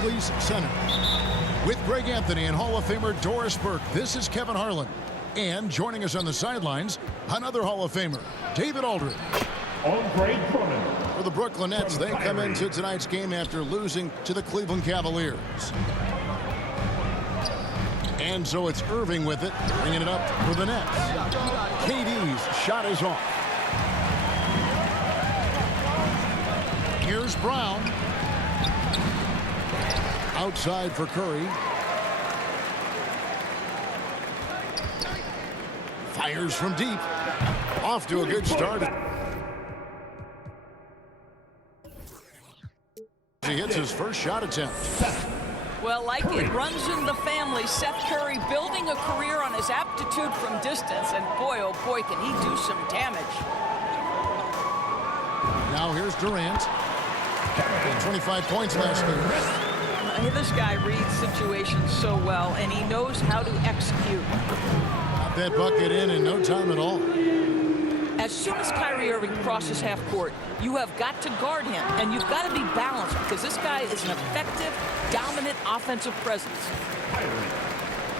Wrigley's Center. With Greg Anthony and Hall of Famer Doris Burke, this is Kevin Harlan. And joining us on the sidelines, another Hall of Famer, David Aldridge. For the Brooklyn Nets, they come into tonight's game after losing to the Cleveland Cavaliers. And so it's Irving with it, bringing it up for the Nets. KD's shot is off. Here's Brown. Outside for Curry. Fires from deep. Off to a good start. He hits his first shot attempt. Well, like it runs in the family, Seth Curry building a career on his aptitude from distance. And boy, oh boy, can he do some damage. Now here's Durant. 25 points last game. This guy reads situations so well, and he knows how to execute. Got that bucket in no time at all. As soon as Kyrie Irving crosses half court, you have got to guard him, and you've got to be balanced because this guy is an effective, dominant offensive presence.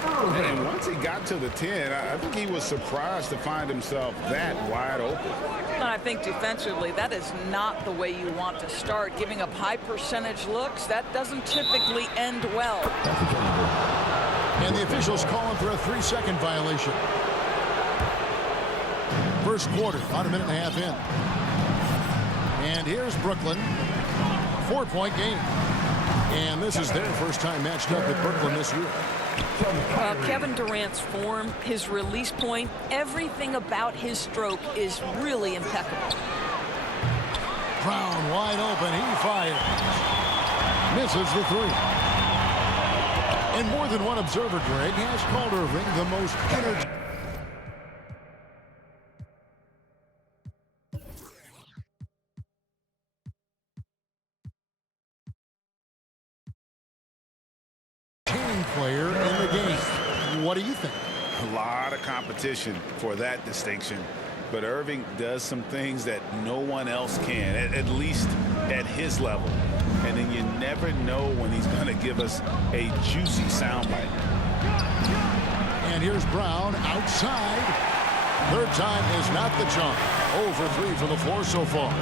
And once he got to the 10, I think he was surprised to find himself that wide open. And I think defensively, that is not the way you want to start. Giving up high percentage looks, that doesn't typically end well. And the officials calling for a 3-second violation. First quarter, about a minute and a half in. And here's Brooklyn. 4-point game. And this is their first time matched up with Brooklyn this year. Kevin Durant's form, his release point, everything about his stroke is really impeccable. Brown wide open. He fires. Misses the three. And more than one observer, Greg, has called Irving the most entertaining. Player in the game. What do you think? A lot of competition for that distinction, but Irving does some things that no one else can, at least at his level. And then you never know when he's going to give us a juicy soundbite. And here's Brown outside. Third time is not the charm. 0 for 3 for the floor so far.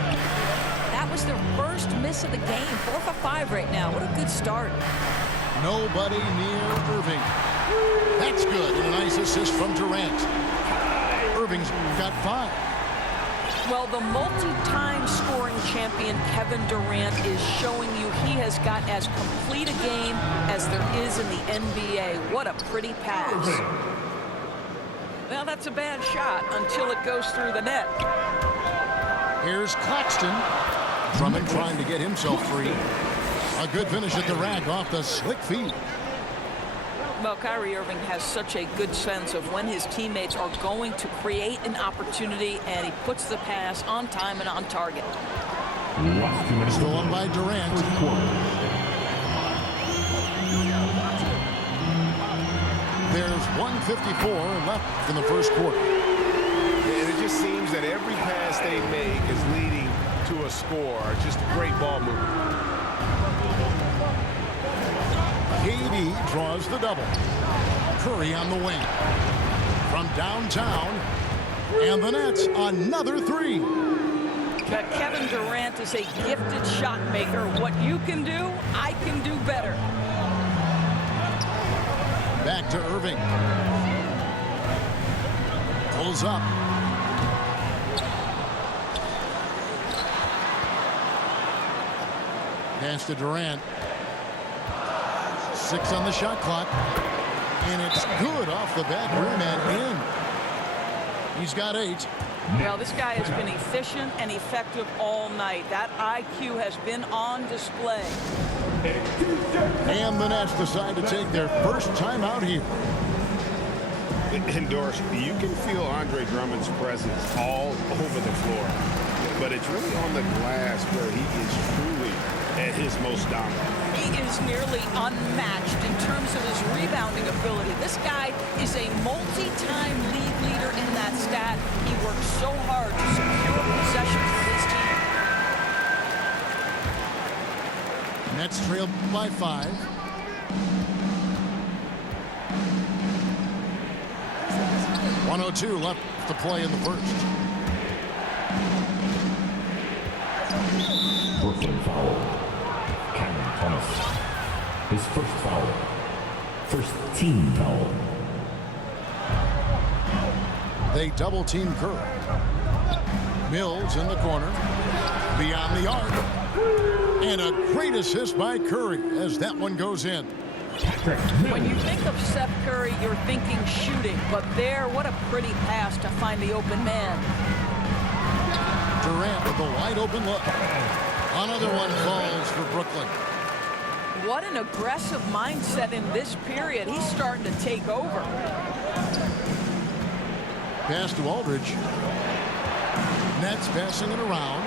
That was their first miss of the game. 4 for 5 right now. What a good start. Nobody near Irving. That's good. And a nice assist from Durant. Irving's got 5. Well, the multi-time scoring champion Kevin Durant is showing you he has got as complete a game as there is in the NBA. What a pretty pass. Well, that's a bad shot until it goes through the net. Here's Claxton. Drummond trying to get himself free. A good finish at the rack off the slick feed. Well, Kyrie Irving has such a good sense of when his teammates are going to create an opportunity, and he puts the pass on time and on target. Stolen by Durant. There's 1:54 left in the first quarter. And it just seems that every pass they make is leading to a score. Just great ball movement. KD draws the double. Curry on the wing. From downtown. And the Nets, another 3. But Kevin Durant is a gifted shot maker. What you can do, I can do better. Back to Irving. Pulls up. Pass to Durant. 6 on the shot clock. And it's good off the back rim and in. He's got 8. Well, this guy has been efficient and effective all night. That IQ has been on display. And the Nets decide to take their first time out here. And Doris, you can feel Andre Drummond's presence all over the floor. But it's really on the glass where he is truly at his most dominant. He is nearly unmatched in terms of his rebounding ability. This guy is a multi-time league leader in that stat. He works so hard to secure possession for his team. Nets trail by 5. .102 left to play in the first. Brooklyn foul. Cameron Thomas. His first foul. First team foul. They double team Curry. Mills in the corner. Beyond the arc. And a great assist by Curry as that one goes in. When you think of Steph Curry, you're thinking shooting. But there, what a pretty pass to find the open man. Durant with a wide open look. Another one falls for Brooklyn. What an aggressive mindset in this period. He's starting to take over. Pass to Aldridge. Nets passing it around.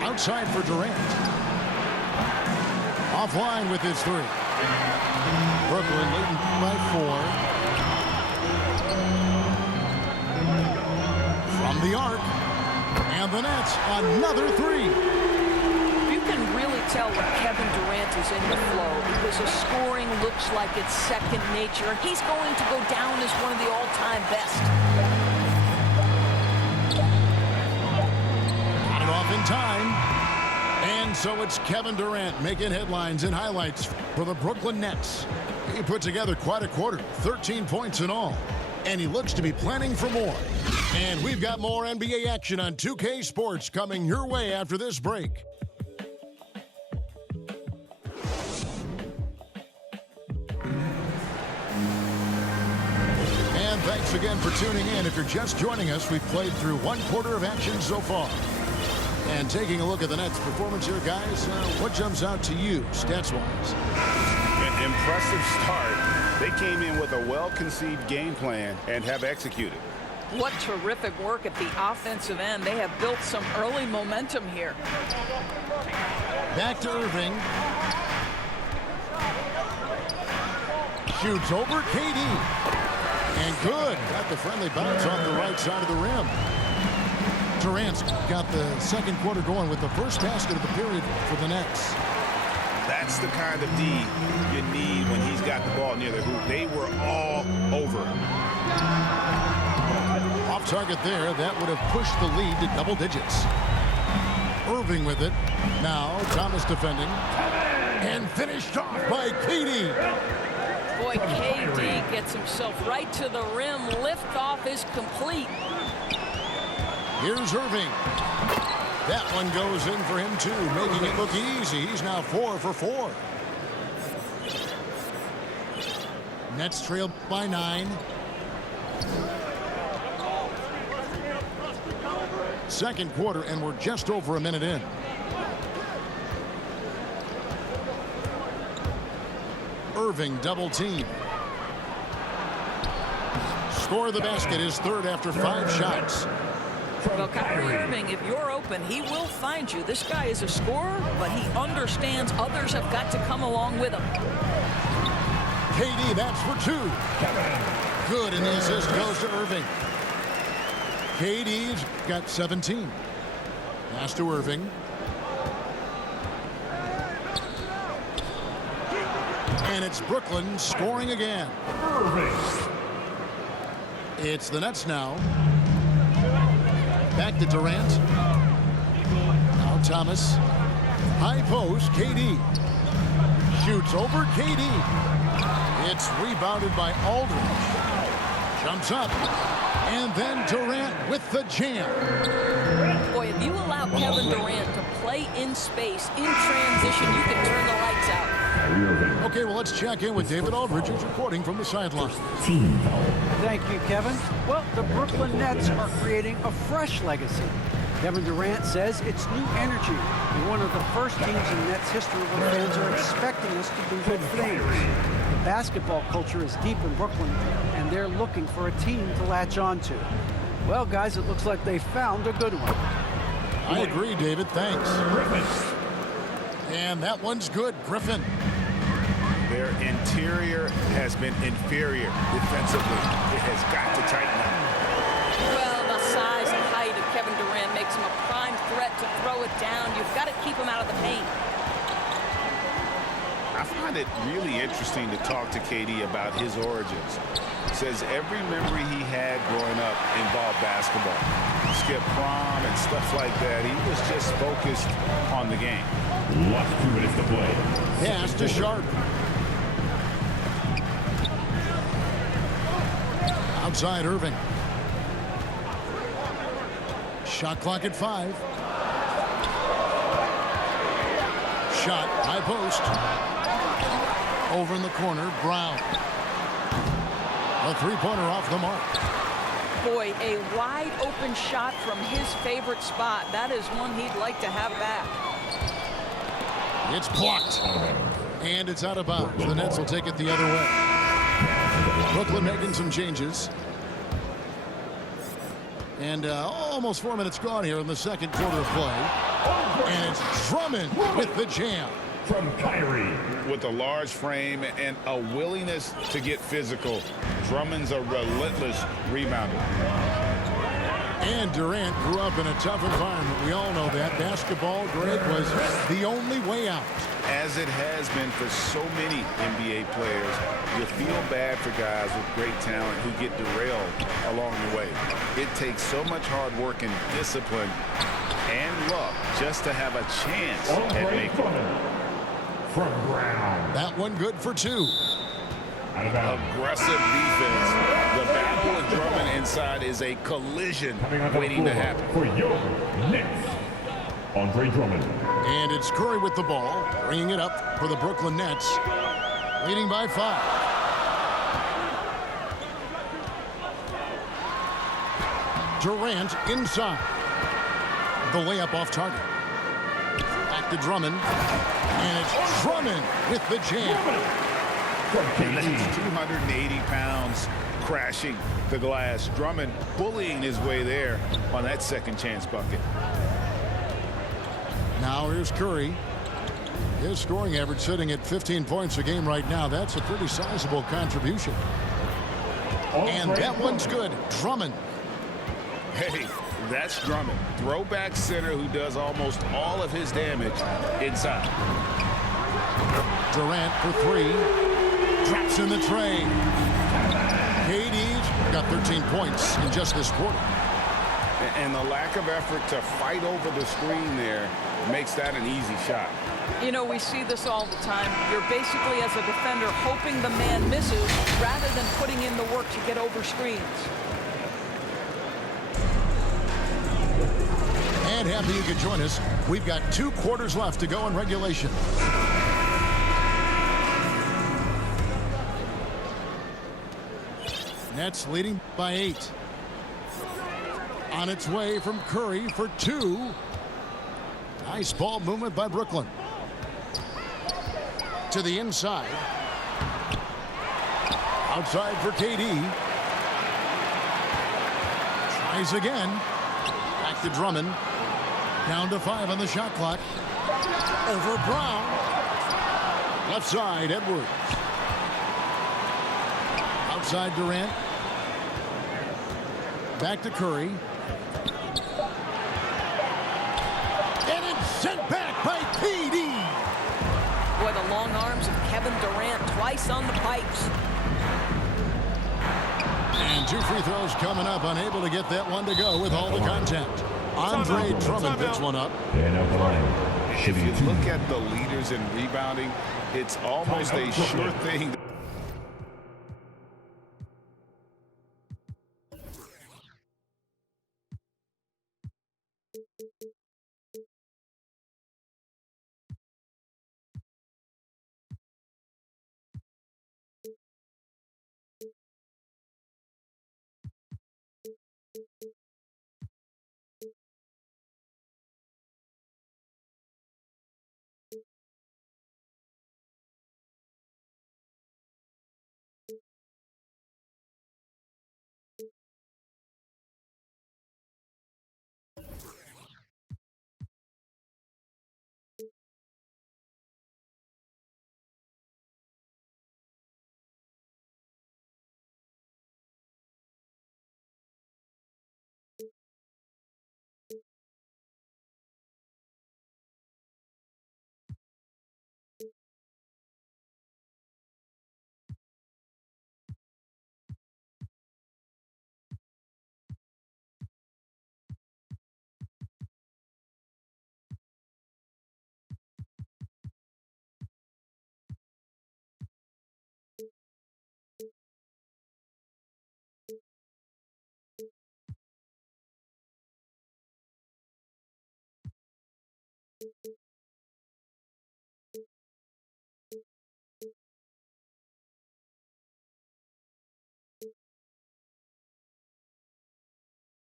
Outside for Durant. Offline with his 3. Brooklyn leading by 4. From the arc. And the Nets, another 3. You can really tell when Kevin Durant is in the flow because his scoring looks like it's second nature. He's going to go down as one of the all-time best. Got it off in time. And so it's Kevin Durant making headlines and highlights for the Brooklyn Nets. He put together quite a quarter, 13 points in all. And he looks to be planning for more. And we've got more NBA action on 2K Sports coming your way after this break. And thanks again for tuning in. If you're just joining us, we've played through one quarter of action so far. And taking a look at the Nets' performance here, guys, what jumps out to you, stats-wise? An impressive start. They came in with a well-conceived game plan and have executed. What terrific work at the offensive end. They have built some early momentum here. Back to Irving. Shoots over KD. And good. Got the friendly bounce off the right side of the rim. Durant's got the second quarter going with the first basket of the period for the Nets. That's the kind of D you need when he's got the ball near the hoop. They were all over him. Off target there. That would have pushed the lead to double digits. Irving with it. Now Thomas defending. And finished off by KD. Boy, KD gets himself right to the rim. Lift-off is complete. Here's Irving. That one goes in for him, too, making it look easy. He's now 4 for 4. Nets trailed by 9. Second quarter, and we're just over a minute in. Irving double team. Score the basket, his third after 5 shots. Well, Kyrie Irving, if you're open, he will find you. This guy is a scorer, but he understands others have got to come along with him. KD, that's for 2. Good, and the assist goes to Irving. KD's got 17. Pass to Irving. And it's Brooklyn scoring again. It's the Nets now. Back to Durant. Now Thomas. High post, KD. Shoots over KD. It's rebounded by Aldridge. Jumps up. And then Durant with the jam. Boy, if you allow Kevin Durant to play in space, in transition, you can turn the lights out. Okay, well, let's check in with David Aldridge, who's reporting from the sideline. Team foul. Thank you, Kevin. Well, the Brooklyn Nets are creating a fresh legacy. Kevin Durant says it's new energy. We're one of the first teams in Nets history where fans are expecting us to do good things. The basketball culture is deep in Brooklyn, and they're looking for a team to latch on to. Well, guys, it looks like they found a good one. I agree, David. Thanks. And that one's good. Griffin. Their interior has been inferior defensively. It has got to tighten up. Well, the size and height of Kevin Durant make makes him a prime threat to throw it down. You've got to keep him out of the paint. I find it really interesting to talk to KD about his origins. Says every memory he had growing up involved basketball. Skip prom and stuff like that. He was just focused on the game. Last 2 minutes to play. Pass to Sharp. Outside Irving. Shot clock at 5. Shot, high post. Over in the corner, Brown. A three-pointer off the mark. Boy, a wide open shot from his favorite spot. That is one he'd like to have back. It's blocked. And it's out of bounds. The Nets will take it the other way. Brooklyn making some changes. And almost 4 minutes gone here in the second quarter of play. And it's Drummond with the jam. From Kyrie. With a large frame and a willingness to get physical, Drummond's a relentless rebounder. And Durant grew up in a tough environment. We all know that. Basketball, Greg, was the only way out. As it has been for so many NBA players, you feel bad for guys with great talent who get derailed along the way. It takes so much hard work and discipline and luck just to have a chance at making it. From Brown. That one good for 2. Aggressive defense. The battle with Drummond inside is a collision waiting to happen. For your Nets, Andre Drummond. And it's Curry with the ball, bringing it up for the Brooklyn Nets, leading by 5. Durant inside. The layup off target. Back to Drummond. And it's Drummond with the jam. And that's 280 pounds crashing the glass. Drummond bullying his way there on that second chance bucket. Now here's Curry. His scoring average sitting at 15 points a game right now. That's a pretty sizable contribution. And that one's good. Drummond. Hey, that's Drummond. Throwback center who does almost all of his damage inside. Durant for 3. Drops in the tray. KD's got 13 points in just this quarter. And the lack of effort to fight over the screen there makes that an easy shot. You know, we see this all the time. You're basically, as a defender, hoping the man misses rather than putting in the work to get over screens. And happy you could join us. We've got 2 quarters left to go in regulation. Nets leading by 8. On its way from Curry for 2. Nice ball movement by Brooklyn. To the inside. Outside for KD. Tries again. Back to Drummond. Down to 5 on the shot clock. Over Brown. Left side, Edwards. Outside Durant. Back to Curry. And it's sent back by KD. Boy, the long arms of Kevin Durant twice on the pipes. And 2 free throws coming up. Unable to get that one to go with all the contact. Andre Drummond picks one up. And out the line. If you look at the leaders in rebounding, it's almost a sure thing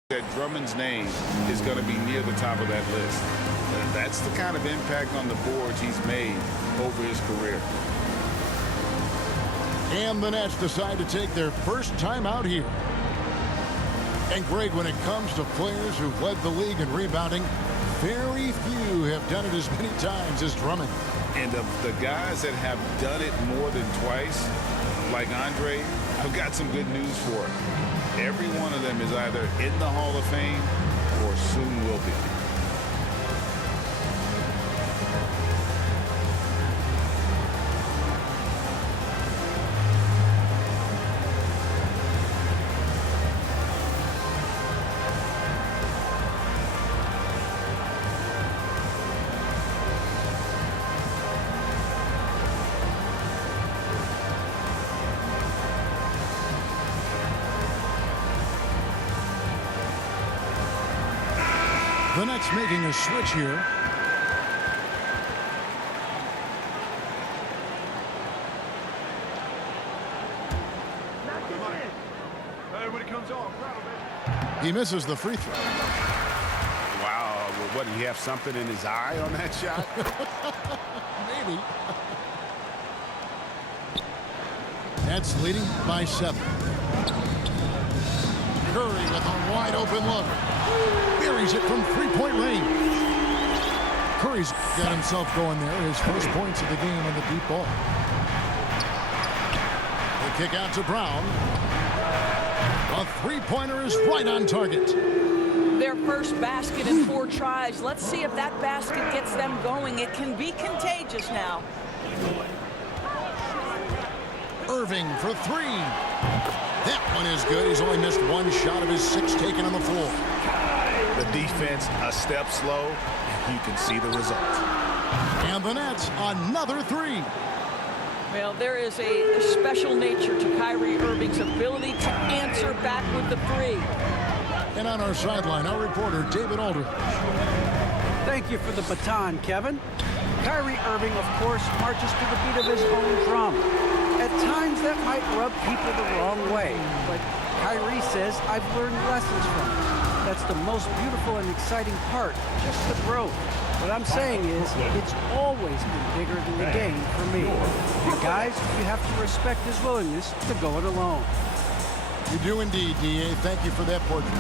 That Drummond's name is going to be near the top of that list. That's the kind of impact on the boards he's made over his career. And the Nets decide to take their first time out here. And Greg, when it comes to players who've led the league in rebounding, very few have done it as many times as Drummond. And of the guys that have done it more than twice, like Andre, I've got some good news for him. Every one of them is either in the Hall of Fame or soon will be. The Nets making a switch here. He misses the free throw. Wow, what, did he have something in his eye on that shot? Maybe. Nets leading by 7. Curry with a wide open look. Buries it from three-point range. Curry's got himself going there. His first points of the game on the deep ball. The kick out to Brown. A three-pointer is right on target. Their first basket in 4 tries. Let's see if that basket gets them going. It can be contagious now. Irving for 3. That one is good. He's only missed 1 shot of his 6 taken on the floor. The defense a step slow, you can see the result. And the Nets another 3. Well, there is a special nature to Kyrie Irving's ability to answer back with the 3. And on our sideline, our reporter David Aldridge. Thank you for the baton, Kevin. Kyrie Irving, of course, marches to the beat of his own drum. At times, that might rub people the wrong way, but Kyrie says, I've learned lessons from it. That's the most beautiful and exciting part, just the growth. What I'm saying is, it's always been bigger than the game for me. And guys, you have to respect his willingness to go it alone. You do indeed, D.A. Thank you for that portrait.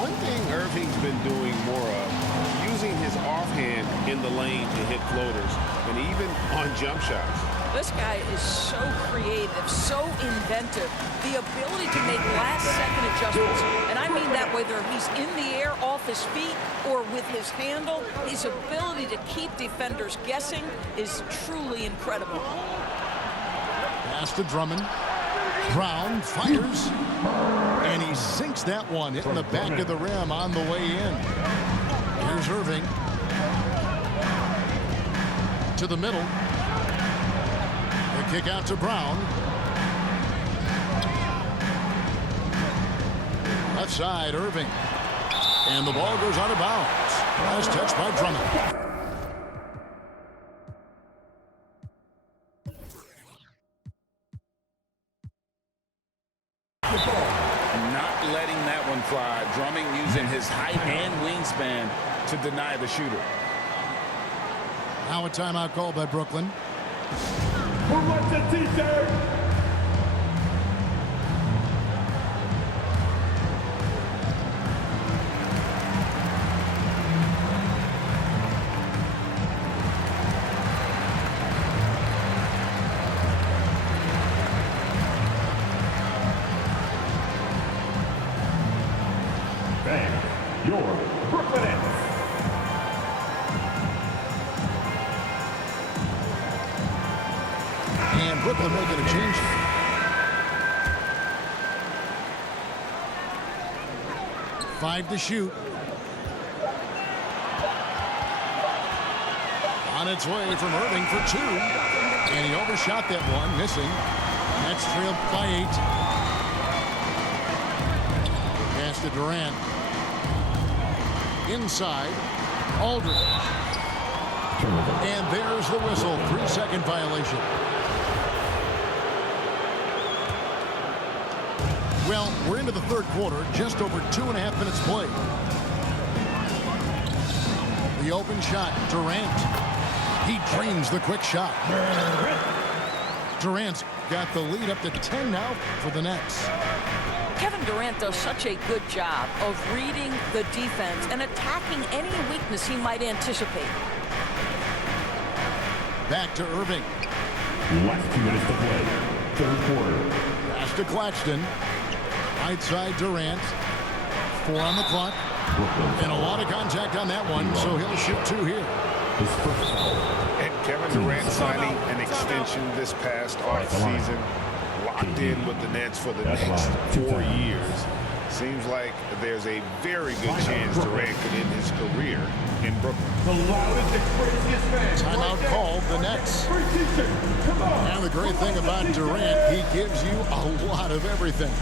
One thing Irving's been doing more of, using his offhand in the lane to hit floaters, and even on jump shots. This guy is so creative, so inventive. The ability to make last-second adjustments, and I mean that whether he's in the air off his feet or with his handle, his ability to keep defenders guessing is truly incredible. Pass to Drummond. Brown fires, and he sinks that one, hitting the back of the rim on the way in. Here's Irving. To the middle. The kick out to Brown. Left side, Irving. And the ball goes out of bounds. Last touch by Drummond. Not letting that one fly. Drumming using his height and wingspan to deny the shooter. Now a timeout called by Brooklyn. Who wants a t-shirt? And your Brooklyn Nets. And Brooklyn making a change. Five to shoot. On its way from Irving for 2. And he overshot that one, missing. Nets trailed by 8. Pass to Durant. Inside. Aldridge. Turnover. And there's the whistle. 3-second violation. Well, we're into the third quarter. Just over 2.5 minutes played. The open shot. Durant. He dreams the quick shot. Durant's got the lead up to 10 now for the Nets. Kevin Durant does such a good job of reading the defense and attacking any weakness he might anticipate. Back to Irving. Last 2 minutes to play. Third quarter. Pass to Claxton. Right side Durant. 4 on the clock. Brooklyn. And a lot of contact on that one, so he'll shoot 2 here. His first foul. And Kevin Durant signing an extension this past offseason, locked in with the Nets for the next 4 years. Seems like there's a very good chance Durant could end his career in Brooklyn. Timeout called, the Nets. And the great thing about Durant, he gives you a lot of everything.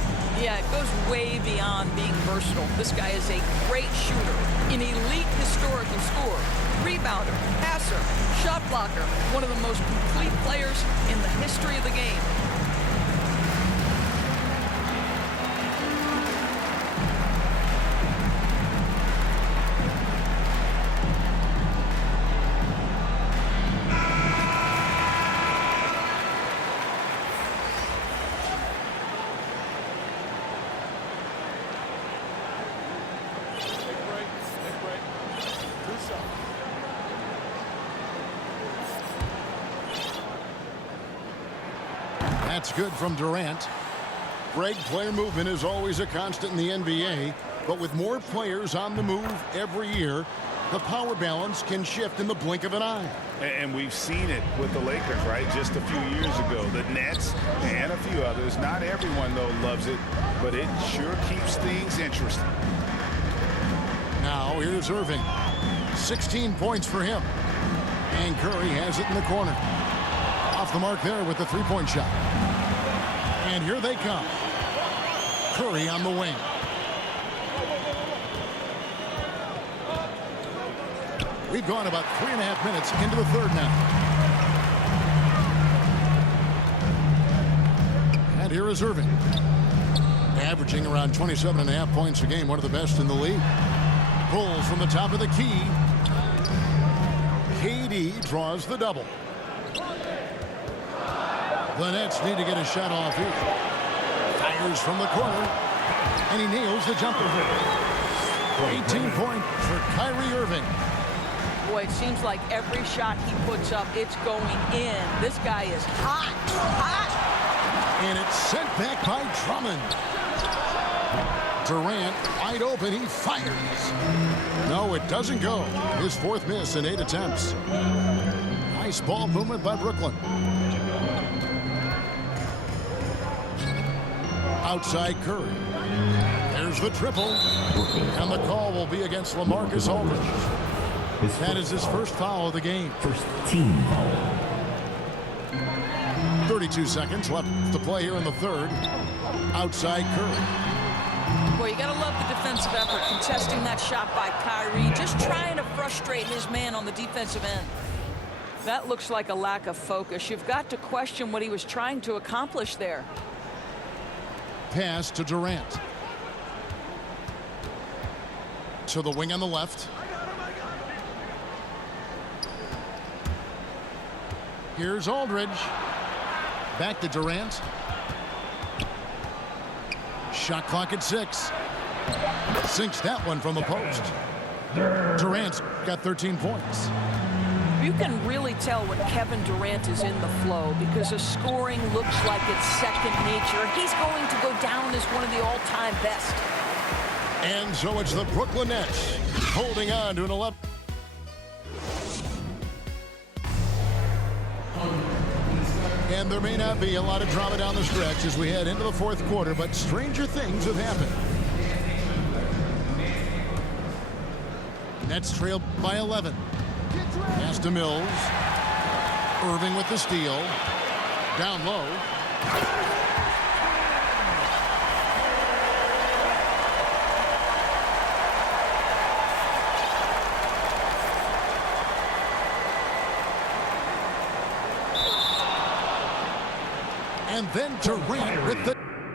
Yeah, it goes way beyond being versatile. This guy is a great shooter, an elite historical scorer, rebounder, passer, shot blocker, one of the most complete players in the history of the game. That's good from Durant. Greg, player movement is always a constant in the NBA, but with more players on the move every year, the power balance can shift in the blink of an eye. And we've seen it with the Lakers, right? Just a few years ago. The Nets and a few others. Not everyone, though, loves it, but it sure keeps things interesting. Now, here's Irving. 16 points for him. And Curry has it in the corner. Off the mark there with the three-point shot. And here they come. Curry on the wing. We've gone about 3.5 minutes into the third now. And here is Irving. Averaging around 27.5 points a game, one of the best in the league. Pulls from the top of the key. KD draws the double. The Nets need to get a shot off here. Fires from the corner. And he nails the jumper. 18 points for Kyrie Irving. Boy, it seems like every shot he puts up, it's going in. This guy is hot, hot. And it's sent back by Drummond. Durant wide open, he fires. No, it doesn't go. His fourth miss in 8 attempts. Nice ball movement by Brooklyn. Outside Curry. There's the triple. And the call will be against LaMarcus Aldridge. That is his first foul of the game. First team foul. 32 seconds left to play here in the third. Outside Curry. Boy, you gotta love the defensive effort, contesting that shot by Kyrie, just trying to frustrate his man on the defensive end. That looks like a lack of focus. You've got to question what he was trying to accomplish there. Pass to Durant. To the wing on the left. Here's Aldridge. Back to Durant. Shot clock at 6. Sinks that one from the post. Durant's got 13 points. You can really tell when Kevin Durant is in the flow because his scoring looks like it's second nature. He's going to go down as one of the all-time best. And so it's the Brooklyn Nets holding on to an 11. And there may not be a lot of drama down the stretch as we head into the fourth quarter, but stranger things have happened. Nets trailed by 11. Pass to Mills. Irving with the steal. Down low. And then Durant with the